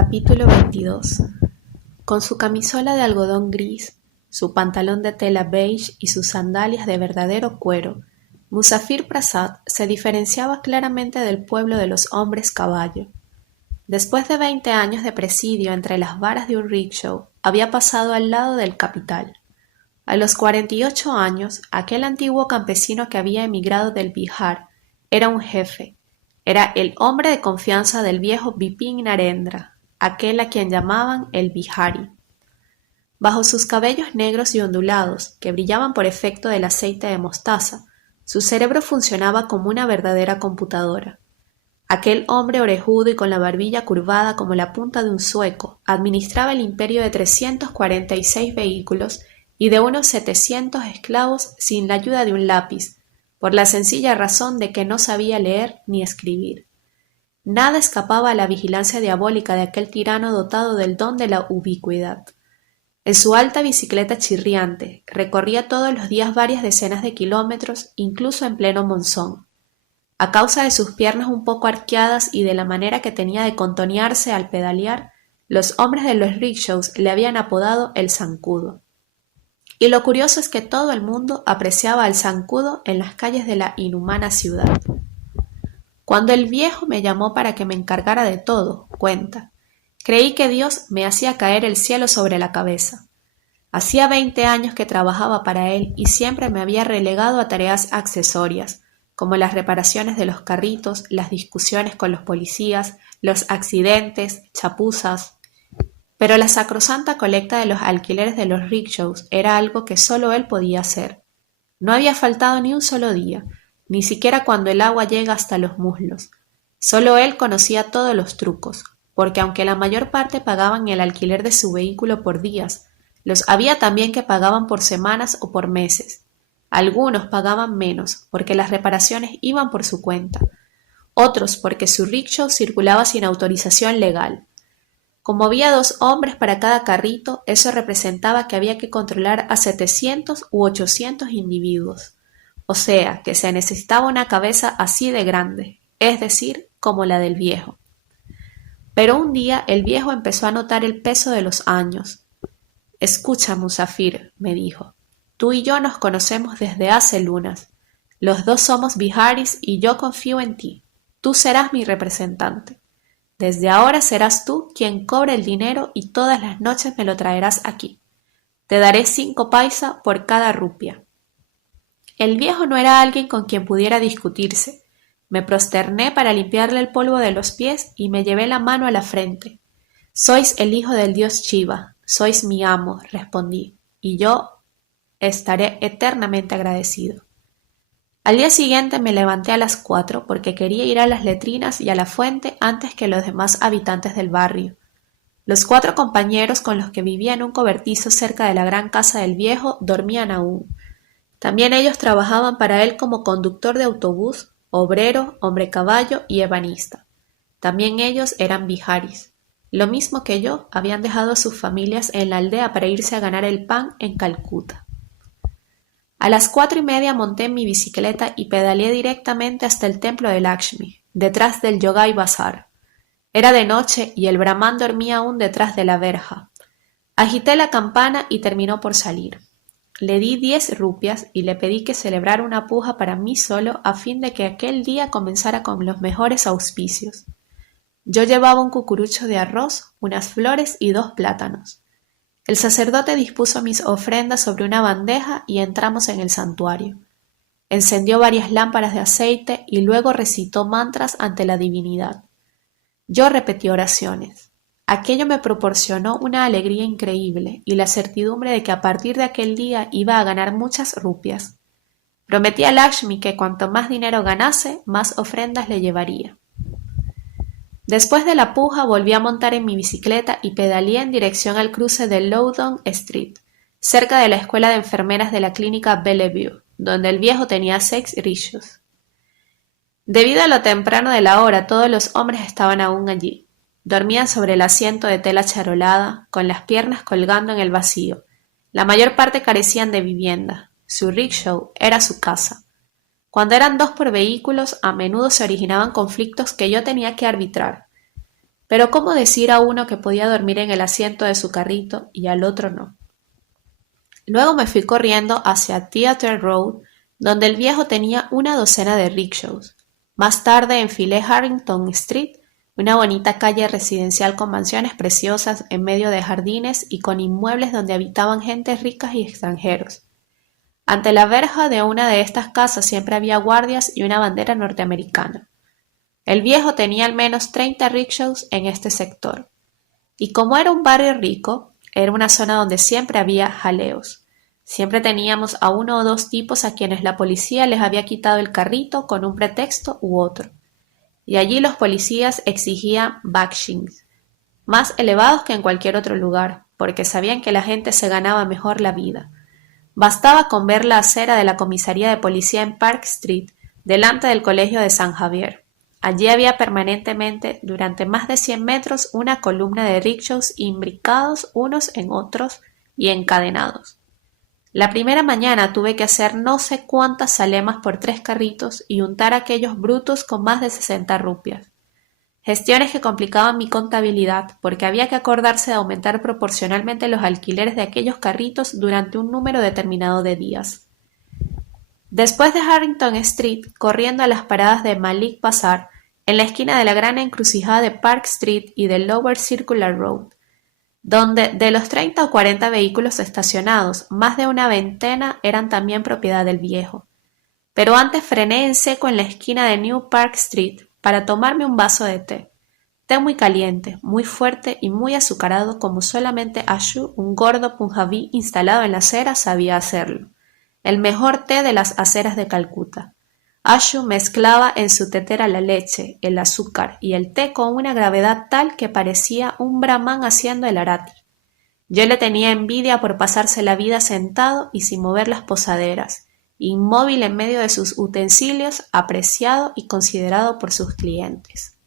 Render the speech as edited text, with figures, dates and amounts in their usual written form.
Capítulo 22. Con su camisola de algodón gris, su pantalón de tela beige y sus sandalias de verdadero cuero, Musafir Prasad se diferenciaba claramente del pueblo de los hombres caballo. Después de 20 años de presidio entre las varas de un rickshaw, había pasado al lado del capital. A los 48 años, aquel antiguo campesino que había emigrado del Bihar era un jefe. Era el hombre de confianza del viejo Bipin Narendra, aquel a quien llamaban el Bihari. Bajo sus cabellos negros y ondulados, que brillaban por efecto del aceite de mostaza, su cerebro funcionaba como una verdadera computadora. Aquel hombre orejudo y con la barbilla curvada como la punta de un zueco administraba el imperio de 346 vehículos y de unos 700 esclavos sin la ayuda de un lápiz, por la sencilla razón de que no sabía leer ni escribir. Nada escapaba a la vigilancia diabólica de aquel tirano dotado del don de la ubicuidad. En su alta bicicleta chirriante, recorría todos los días varias decenas de kilómetros, incluso en pleno monzón. A causa de sus piernas un poco arqueadas y de la manera que tenía de contonearse al pedalear, los hombres de los rickshaws le habían apodado el zancudo. Y lo curioso es que todo el mundo apreciaba al zancudo en las calles de la inhumana ciudad. Cuando el viejo me llamó para que me encargara de todo, cuenta, creí que Dios me hacía caer el cielo sobre la cabeza. Hacía 20 años que trabajaba para él y siempre me había relegado a tareas accesorias, como las reparaciones de los carritos, las discusiones con los policías, los accidentes, chapuzas. Pero la sacrosanta colecta de los alquileres de los rickshaws era algo que solo él podía hacer. No había faltado ni un solo día, ni siquiera cuando el agua llega hasta los muslos. Solo él conocía todos los trucos, porque aunque la mayor parte pagaban el alquiler de su vehículo por días, los había también que pagaban por semanas o por meses. Algunos pagaban menos, porque las reparaciones iban por su cuenta. Otros porque su rickshaw circulaba sin autorización legal. Como había 2 hombres para cada carrito, eso representaba que había que controlar a 700 u 800 individuos. O sea, que se necesitaba una cabeza así de grande, es decir, como la del viejo. Pero un día el viejo empezó a notar el peso de los años. «Escucha, Musafir», me dijo, «tú y yo nos conocemos desde hace lunas. Los dos somos biharis y yo confío en ti. Tú serás mi representante. Desde ahora serás tú quien cobre el dinero y todas las noches me lo traerás aquí. Te daré 5 paisa por cada rupia». El viejo no era alguien con quien pudiera discutirse. Me prosterné para limpiarle el polvo de los pies y me llevé la mano a la frente. «Sois el hijo del dios Shiva, sois mi amo», respondí, «y yo estaré eternamente agradecido». Al día siguiente me levanté a las 4 porque quería ir a las letrinas y a la fuente antes que los demás habitantes del barrio. Los 4 compañeros con los que vivía en un cobertizo cerca de la gran casa del viejo dormían aún. También ellos trabajaban para él como conductor de autobús, obrero, hombre caballo y ebanista. También ellos eran biharis. Lo mismo que yo, habían dejado a sus familias en la aldea para irse a ganar el pan en Calcuta. A las 4:30 monté en mi bicicleta y pedaleé directamente hasta el templo de Lakshmi, detrás del Yogai Bazar. Era de noche y el Brahmán dormía aún detrás de la verja. Agité la campana y terminó por salir. Le di 10 rupias y le pedí que celebrara una puja para mí solo a fin de que aquel día comenzara con los mejores auspicios. Yo llevaba un cucurucho de arroz, unas flores y 2 plátanos. El sacerdote dispuso mis ofrendas sobre una bandeja y entramos en el santuario. Encendió varias lámparas de aceite y luego recitó mantras ante la divinidad. Yo repetí oraciones. Aquello me proporcionó una alegría increíble y la certidumbre de que a partir de aquel día iba a ganar muchas rupias. Prometí a Lakshmi que cuanto más dinero ganase, más ofrendas le llevaría. Después de la puja volví a montar en mi bicicleta y pedaleé en dirección al cruce de Loudoun Street, cerca de la escuela de enfermeras de la clínica Bellevue, donde el viejo tenía 6 rickshaws. Debido a lo temprano de la hora, todos los hombres estaban aún allí. Dormían sobre el asiento de tela charolada, con las piernas colgando en el vacío. La mayor parte carecían de vivienda. Su rickshaw era su casa. Cuando eran 2 por vehículos, a menudo se originaban conflictos que yo tenía que arbitrar. pero ¿cómo decir a uno que podía dormir en el asiento de su carrito y al otro no? Luego me fui corriendo hacia Theatre Road, donde el viejo tenía una docena de rickshaws. Más tarde enfilé Harrington Street, una bonita calle residencial con mansiones preciosas en medio de jardines y con inmuebles donde habitaban gentes ricas y extranjeros. Ante la verja de una de estas casas siempre había guardias y una bandera norteamericana. El viejo tenía al menos 30 rickshaws en este sector. Y como era un barrio rico, era una zona donde siempre había jaleos. Siempre teníamos a uno o dos tipos a quienes la policía les había quitado el carrito con un pretexto u otro. Y allí los policías exigían bakshins, más elevados que en cualquier otro lugar, porque sabían que la gente se ganaba mejor la vida. Bastaba con ver la acera de la comisaría de policía en Park Street, delante del colegio de San Javier. Allí había permanentemente, durante más de 100 metros, una columna de rickshaws imbricados unos en otros y encadenados. La primera mañana tuve que hacer no sé cuántas zalemas por 3 carritos y untar a aquellos brutos con más de 60 rupias. Gestiones que complicaban mi contabilidad, porque había que acordarse de aumentar proporcionalmente los alquileres de aquellos carritos durante un número determinado de días. Después de Harrington Street, corriendo a las paradas de Malik Bazar, en la esquina de la gran encrucijada de Park Street y del Lower Circular Road, donde de los 30 o 40 vehículos estacionados, más de una veintena eran también propiedad del viejo. Pero antes frené en seco en la esquina de New Park Street para tomarme un vaso de té. Té muy caliente, muy fuerte y muy azucarado como solamente Ashu, un gordo punjabí instalado en la acera, sabía hacerlo. El mejor té de las aceras de Calcuta. Ashu mezclaba en su tetera la leche, el azúcar y el té con una gravedad tal que parecía un brahmán haciendo el arati. Yo le tenía envidia por pasarse la vida sentado y sin mover las posaderas, inmóvil en medio de sus utensilios, apreciado y considerado por sus clientes.